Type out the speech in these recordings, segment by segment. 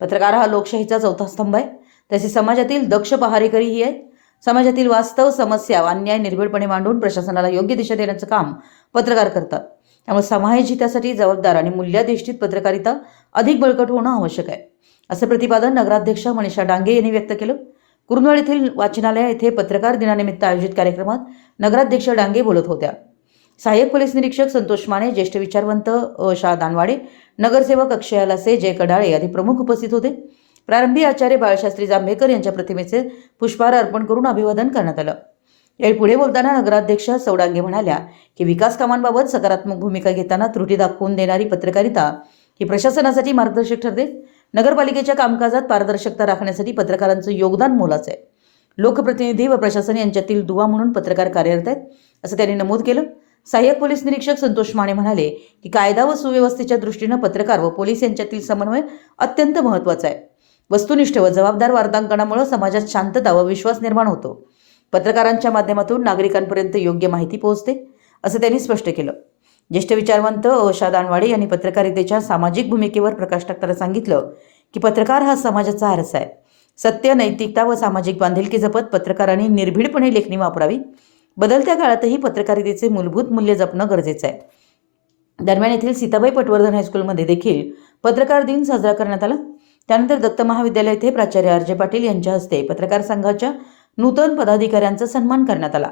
पत्रकार हा लोकशाहीचा चौथा स्तंभ आहे. तसे समाजातील दक्ष पहारेकरीही आहे. समाजातील वास्तव समस्या अन्याय निर्भीडपणे मांडून प्रशासनाला योग्य दिशा देण्याचं काम पत्रकार करतात. त्यामुळे समाज हितासाठी जबाबदार आणि मूल्याधिष्ठित पत्रकारिता अधिक बळकट होणं आवश्यक आहे, असं प्रतिपादन नगराध्यक्षा मनीषा डांगे यांनी व्यक्त केलं. कुरुंदवाड येथील वाचनालय येथे पत्रकार दिनानिमित्त आयोजित कार्यक्रमात नगराध्यक्ष डांगे बोलत होत्या. सहाय्यक पोलीस निरीक्षक संतोष माने, ज्येष्ठ विचारवंत शा दानवाडे, नगरसेवक अक्षय लासे, जय कडाळे आदी प्रमुख उपस्थित होते. प्रारंभी आचार्य बाळशास्त्री जांभेकर यांच्या प्रतिमेचे पुष्पहार अर्पण करून अभिवादन करण्यात आलं. यावेळी पुढे बोलताना नगराध्यक्ष सौडांगे म्हणाल्या की विकास कामांबाबत सकारात्मक भूमिका घेताना त्रुटी दाखवून देणारी पत्रकारिता ही प्रशासनासाठी मार्गदर्शक ठरते. नगरपालिकेच्या कामकाजात पारदर्शकता राखण्यासाठी पत्रकारांचं योगदान मोलाचं आहे. लोकप्रतिनिधी व प्रशासन यांच्यातील दुवा म्हणून पत्रकार कार्यरत आहेत, असं त्यांनी नमूद केलं. सहाय्यक पोलीस निरीक्षक संतोष माने म्हणाले की कायदा व सुव्यवस्थेच्या दृष्टीनं पत्रकार व पोलीस यांच्यातील समन्वय अत्यंत महत्त्वाचा आहे. वस्तुनिष्ठ व जबाबदार वार्तांकनामुळे समाजात शांतता व विश्वास निर्माण होतो. पत्रकारांच्या माध्यमातून नागरिकांपर्यंत योग्य माहिती पोहोचते, असं त्यांनी स्पष्ट केलं. ज्येष्ठ विचारवंत शा दानवाडे यांनी पत्रकारितेच्या सामाजिक भूमिकेवर प्रकाश टाकताना सांगितलं की पत्रकार हा समाजाचा आरसा आहे. सत्य, नैतिकता व सामाजिक बांधिलकी जपत पत्रकारांनी निर्भीडपणे लेखणी वापरावी. बदलत्या काळातही पत्रकारितेचे मूलभूत मूल्य जपणं गरजेचं आहे. दरम्यान येथील सीताबाई पटवर्धन हायस्कूलमध्ये देखील पत्रकार दिन साजरा करण्यात आला. त्यानंतर दत्त महाविद्यालय येथे प्राचार्य आर जे पाटील यांच्या हस्ते पत्रकार संघाच्या नूतन पदाधिकाऱ्यांचा सन्मान करण्यात आला.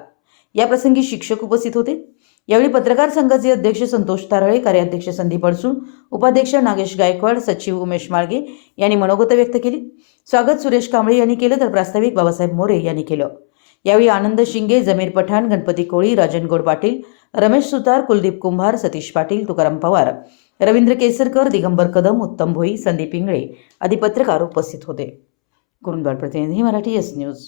याप्रसंगी शिक्षक उपस्थित होते. यावेळी पत्रकार संघाचे अध्यक्ष संतोष तारळे, कार्याध्यक्ष संदीप अडसूळ, उपाध्यक्ष नागेश गायकवाड, सचिव उमेश माळगे यांनी मनोगत व्यक्त केली. स्वागत सुरेश कांबळे यांनी केलं तर प्रास्ताविक बाबासाहेब मोरे यांनी केलं. यावेळी आनंद शिंगे, जमीर पठाण, गणपती कोळी, राजन गोड पाटील, रमेश सुतार, कुलदीप कुंभार, सतीश पाटील, तुकाराम पवार, रवींद्र केसरकर, दिगंबर कदम, उत्तम भोई, संदीप इंगळे आदी पत्रकार उपस्थित होते. कुरुंदवाड प्रतिनिधी मराठी एस न्यूज.